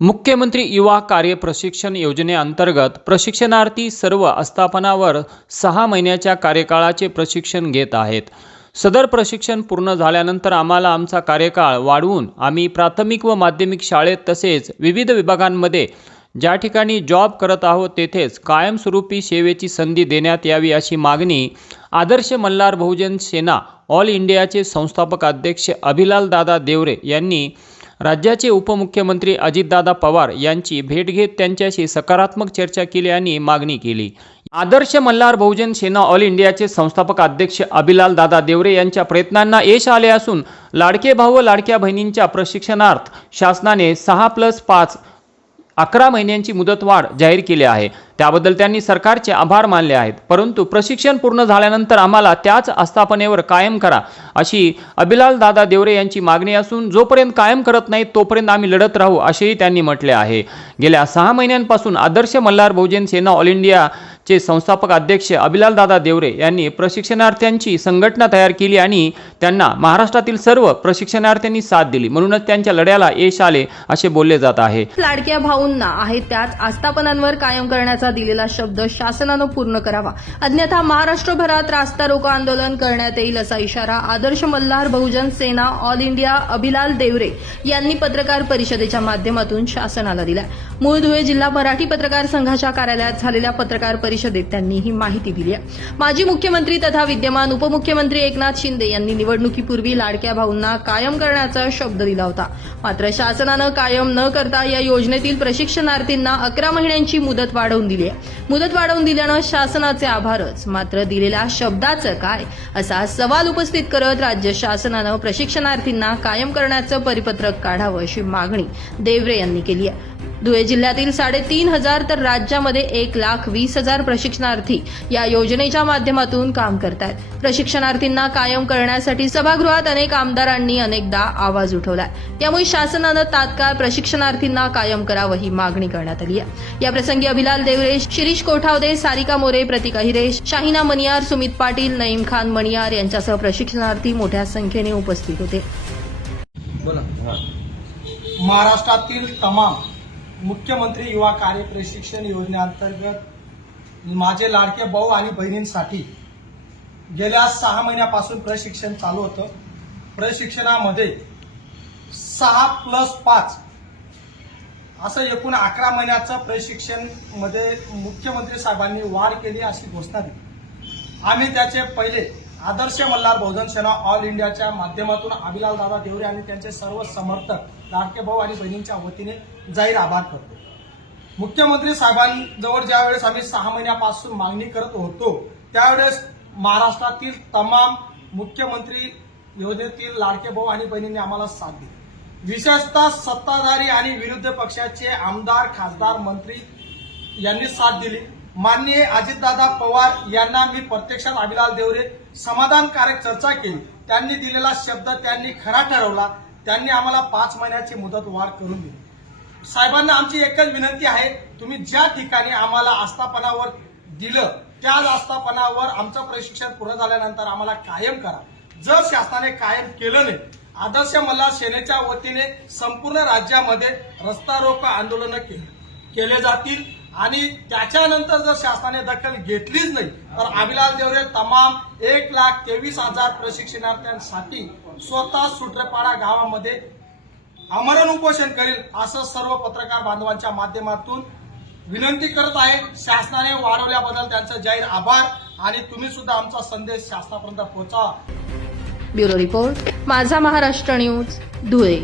मुख्यमंत्री युवा कार्य प्रशिक्षण योजनेअंतर्गत प्रशिक्षणार्थी सर्व आस्थापनावर 6 महिन्याच्या कार्यकाळाचे प्रशिक्षण घेत आहेत। सदर प्रशिक्षण पूर्ण झाल्यानंतर आम्हाला आमचा कार्यकाळ वाढवून आम्ही प्राथमिक व माध्यमिक शाळेत तसेच विविध विभागांमध्ये ज्या ठिकाणी जॉब करत आहोत तेथेच कायमस्वरूपी सेवेची संधी देण्यात यावी अशी मागणी आदर्श मल्हार बहुजन सेना ऑल इंडियाचे संस्थापक अध्यक्ष अभिलाल दादा देवरे यांनी राज्याचे उपमुख्यमंत्री अजितदादा पवार यांची भेट घेत त्यांच्याशी सकारात्मक चर्चा केली आणि मागणी केली। आदर्श मल्हार बहुजन सेना ऑल इंडियाचे संस्थापक अध्यक्ष अभिलाल दादा देवरे यांच्या प्रयत्नांना यश आले असून लाडके भाऊ व लाडक्या बहिणींच्या प्रशिक्षणार्थ शासनाने 6+5 11 महिन्यांची मुदतवाढ जाहीर केली आहे। त्याबद्दल त्यांनी सरकारचे आभार मानले आहेत। परंतु प्रशिक्षण पूर्ण झाल्यानंतर आम्हाला त्याच आस्थापनेवर कायम करा अशी अभिलाल दादा देवरे यांची मागणी असून जोपर्यंत कायम करत नाहीत तोपर्यंत आम्ही लढत राहू असेही त्यांनी म्हटले आहे। गेल्या 6 महिन्यांपासून आदर्श मल्हार बहुजन सेना ऑल इंडियाचे संस्थापक अध्यक्ष अभिलाल दादा देवरे यांनी प्रशिक्षणार्थ्यांची संघटना तयार केली आणि त्यांना महाराष्ट्रातील सर्व प्रशिक्षणार्थ्यांनी साथ दिली, म्हणूनच त्यांच्या लढ्याला यश आले असे बोलले जात आहे। लाडक्या भाऊंना आहे त्याच आस्थापनांवर कायम करण्याचा दिलेला शब्द शासनाने पूर्ण करावा, अन्यथा महाराष्ट्रभरात रास्ता रोको आंदोलन करण्यात येईल असा इशारा आदर्श मल्हार बहुजन सेना ऑल इंडिया अभिलाल देवरे यांनी पत्रकार परिषदेच्या माध्यमातून शासनाला दिला। मूळ धुळे जिल्हा मराठी पत्रकार संघाच्या कार्यालयात झालेल्या पत्रकार परिषदेत त्यांनी ही माहिती दिली आहे। माजी मुख्यमंत्री तथा विद्यमान उपमुख्यमंत्री एकनाथ शिंदे यांनी निवडणुकीपूर्वी लाडक्या भाऊंना कायम करण्याचा शब्द दिला होता, मात्र शासनाने कायम न करता या योजनेतील प्रशिक्षणार्थींना 11 महिन्यांची मुदत वाढवून दिली आहे। मुदत वाढवून दिल्यानं शासनाचे आभारच, मात्र दिलेल्या शब्दाचं काय असा सवाल उपस्थित करत राज्य शासनानं प्रशिक्षणार्थींना कायम करण्याचं परिपत्रक काढावं अशी मागणी देवरे यांनी केली आहे। धुळे जिल्ह्यातील 3,500 तर राज्यामध्ये 1,20,000 प्रशिक्षणार्थी या योजनेच्या माध्यमातून काम करतात। प्रशिक्षणार्थींना कायम करण्यासाठी सभागृहात अनेक आमदारांनी अनेकदा आवाज उठवलाय। त्यामुळे शासनानं तात्काळ प्रशिक्षणार्थींना कायम करावं ही मागणी करण्यात आली आहे। या प्रसंगी अभिलाल देवरे, शिरीष कोठावदे, सारिका मोरे, प्रतिका हिरेश, शाहिना मनियार, सुमित पाटील, नईम खान मनियार यांच्यासह प्रशिक्षणार्थी मोठ्या संख्येने उपस्थित होते। महाराष्ट्रातील तमाम मुख्यमंत्री युवा कार्य प्रशिक्षण योजनेअंतर्गत माझे लाडके भाऊ आणि बहिणींसाठी गेल्या 6 महिन्यापासून प्रशिक्षण चालू होतं। प्रशिक्षणामध्ये 6+5 असं एकूण 11 महिन्याचं प्रशिक्षण मध्ये मुख्यमंत्री साहेबांनी वाढ केली अशी घोषणा दिली। आम्ही त्याचे पहिले आदर्श मल्हार बहुजन सेना ऑल इंडियाच्या माध्यमातून अभिलाल दादा देवरे आणि त्यांचे सर्व समर्थक लाडके भाऊ आणि बहिणींच्या वतीने जाहीर आभार करतो। मुख्यमंत्री साहेबांजवळ ज्यावेळेस आम्ही 6 महिन्यापासून मागणी करत होतो त्यावेळेस महाराष्ट्रातील तमाम मुख्यमंत्री योजनेतील लाडके भाऊ आणि बहिणींनी आम्हाला साथ दिली। विशेषतः सत्ताधारी आणि विरोधी पक्षाचे आमदार, खासदार, मंत्री यांनी साथ दिली। माननीय अजितदादा पवार यांना मी प्रत्यक्षात अभिलाल देवरे समाधानकारक चर्चा केली। त्यांनी दिलेला शब्द त्यांनी खरा ठरवला। त्यांनी आम्हाला 5 महिन्याची मुदत वाढ करून दिली। साहेबांना आमची एकच विनंती आहे, तुम्ही ज्या ठिकाणी आम्हाला आस्थापनावर दिलं त्याच आस्थापनावर आमचं प्रशिक्षण पूर्ण झाल्यानंतर आम्हाला कायम करा। जर शासनाने कायम केलं नाही, आदर्श मल्हार सेनेच्या वतीने संपूर्ण राज्यामध्ये रस्ता रोको आंदोलन केले जातील आणि त्याच्यानंतर जर शासनाने दखल घेतलीच नाही तर अभिलाल देवरे तमाम 1,23,000 प्रशिक्षणार्थ्यांसाठी स्वतः सुट्रेपाडा गावामध्ये आमरण उपोषण करेल असं सर्व पत्रकार बांधवांच्या माध्यमातून विनंती करत आहे। शासनाने वाढवल्याबद्दल त्यांचा जाहीर आभार आणि तुम्ही सुद्धा आमचा संदेश शासनापर्यंत पोहोचवा। ब्युरो रिपोर्ट, माझा महाराष्ट्र न्यूज, धुळे।